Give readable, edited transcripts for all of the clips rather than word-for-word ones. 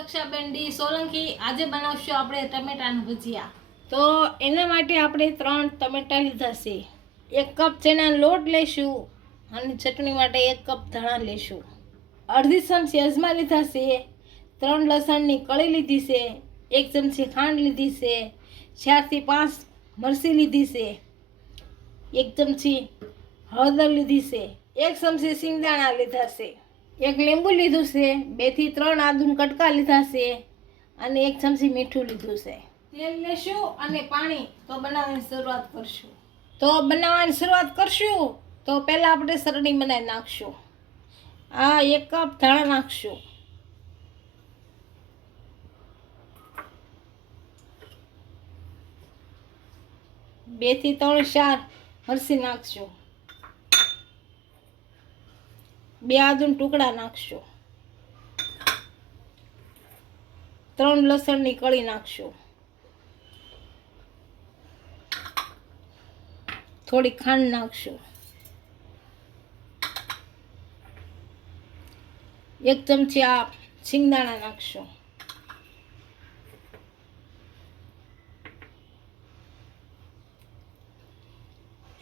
દક્ષાબેન D Solanki આજે બનાવશું આપણે ટમેટાનું ભજીયા। તો એના માટે આપણે 3 ટમેટા લીધા છે, 1 કપ ચણાનો લોટ લેશું અને ચટણી માટે 1 કપ ધાણા લેશું, અડધી ચમચી અજમા લીધા છે, 3 લસણની કળી લીધી છે, 1 ચમચી ખાંડ લીધી છે, 4 થી 5 મરચી લીધી છે, 1 ચમચી હળદર લીધી છે, 1 ચમચી સિંગદાણા લીધા છે, 1 લીંબુ લીધું છે, 2 થી 3 આદુના કટકા લીધા છે અને 1 ચમચી મીઠું લીધું છે। તેલ લેશું અને પાણી તો બનાવવાની શરૂઆત કરશું। તો પહેલા આપણે સરણી બનાવી નાખશું। આ 1 કપ ધાણા નાખશું, 2 થી 3 ચાર મરચી નાખશું, 2 આદુના ટુકડા નાખશું, 3 લસણની કળી નાખશું, થોડી ખાંડ નાખશું, 1 ચમચી આ સિંગદાણા નાખશું,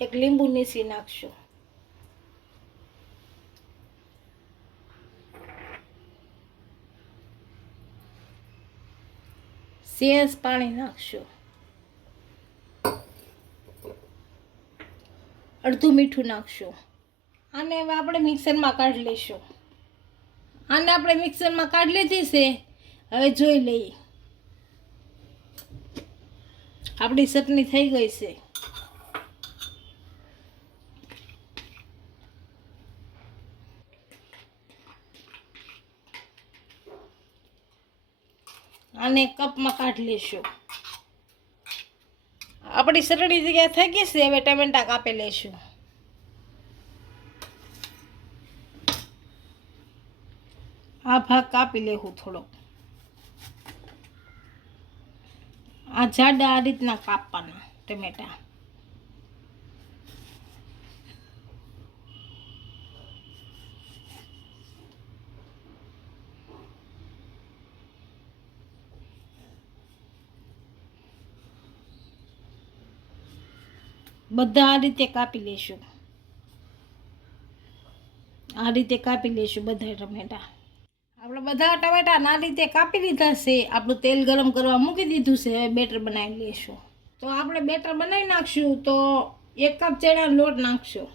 1 લીંબુ નીચી નાખશું, સહેજ પાણી નાખશું, અડધું મીઠું નાખશું। આને હવે આપણે મિક્સરમાં કાઢી લઈશું। આને આપણે મિક્સરમાં કાઢી લીધી છે। હવે જોઈ લઈએ, આપણી ચટણી થઈ ગઈ છે। આને કપમાં કાઢી લઈશું। આપણી ચટણી જગ્યા થઈ ગઈ છે। હવે ટમેટા કાપી લઈશું। આ ભાગ કાપી લેવું થોડો, આ જાડા આ રીતના કાપવાના ટમેટા। બધા આ રીતે કાપી લેશું। આ રીતે કાપી લેશું બધા ટમેટા। આપણે બધા ટમેટા આ રીતે કાપી લીધા છે। આપણું તેલ ગરમ કરવા મૂકી દીધું છે। હવે બેટર બનાવી લઈશું। તો આપણે બેટર બનાવી નાખશું। તો 1 કપ ચણાનો લોટ નાખશું,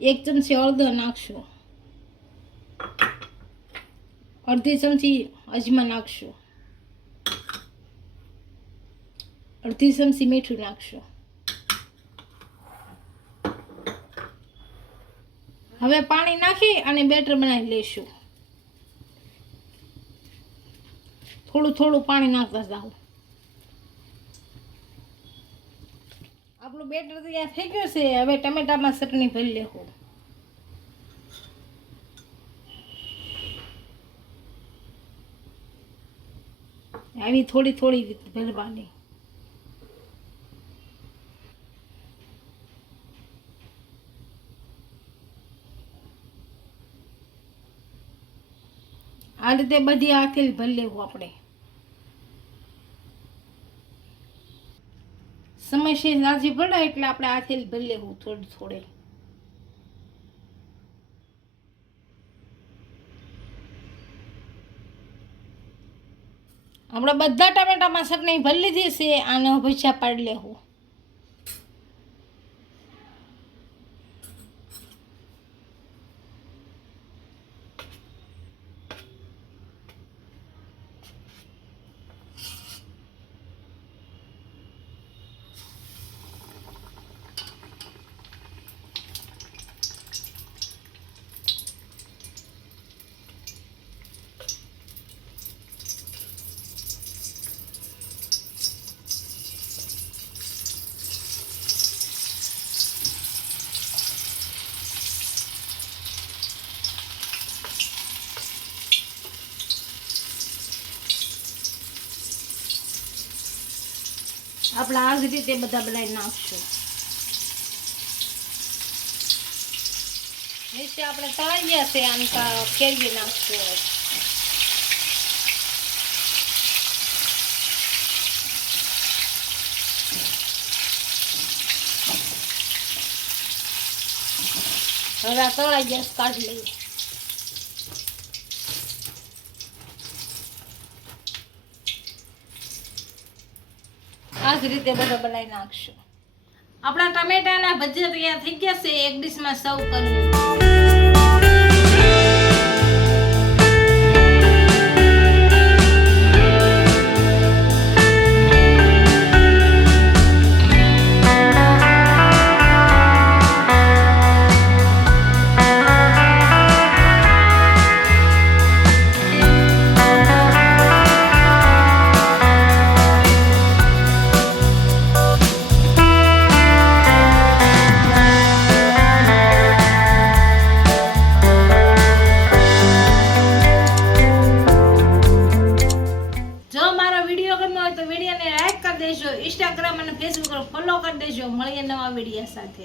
1 ચમચી હળદર નાખશું, અડધી ચમચી અજમા નાખશું, અડધી ચમચી મીઠું નાખશું। હવે પાણી નાખી અને બેટર બનાવી લઈશું। થોડું થોડું પાણી નાખતા જાઓ। આપણું બેટર તૈયાર થઈ ગયું છે। હવે ટમેટામાં ચટણી ભરી લેવું। આવી થોડી થોડી ભરવાની। આ રીતે બધી આથેલી ભરી લેવું। આપણે સમય છે રાજી પડે એટલે આપણે આથેલી ભરી લેવું થોડી થોડી। આપણે બધા ટમેટામાં ચટણી ભરી લીધી છે। આને ભજીયા પાડી લેવું। આપણે આ જ રીતે બધા બનાવી નાખશું। નીચે આપણે તળાઈ ગયા છે આમ ફેરવી નાખશું હવે. હવે આ તળાઈ ગેસ કાઢી લઈએ. આ જ રીતે બધો બનાવી નાખશું. આપણા ટમેટાના ભજીયા તૈયાર થઈ ગયા છે. એક ડીશમાં સર્વ કરી લઈએ. તો વિડીયોને લાઈક કરી દેજો, ઇન્સ્ટાગ્રામ અને ફેસબુક પર ફોલો કરી દેજો. મળીએ નવા વિડીયો સાથે.